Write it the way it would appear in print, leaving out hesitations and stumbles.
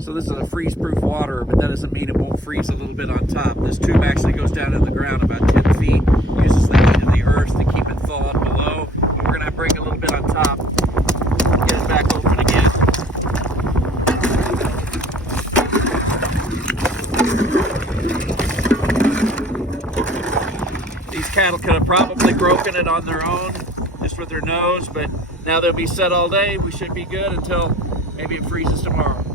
So this is a freeze-proof water, but that doesn't mean it won't freeze a little bit on top. This tube actually goes down in the ground about 10 feet, uses the heat of the earth to keep it thawed below. And we're gonna bring a little bit on top, get it back open again. These cattle could have probably broken it on their own, just with their nose, but now they'll be set all day. We should be good until maybe it freezes tomorrow.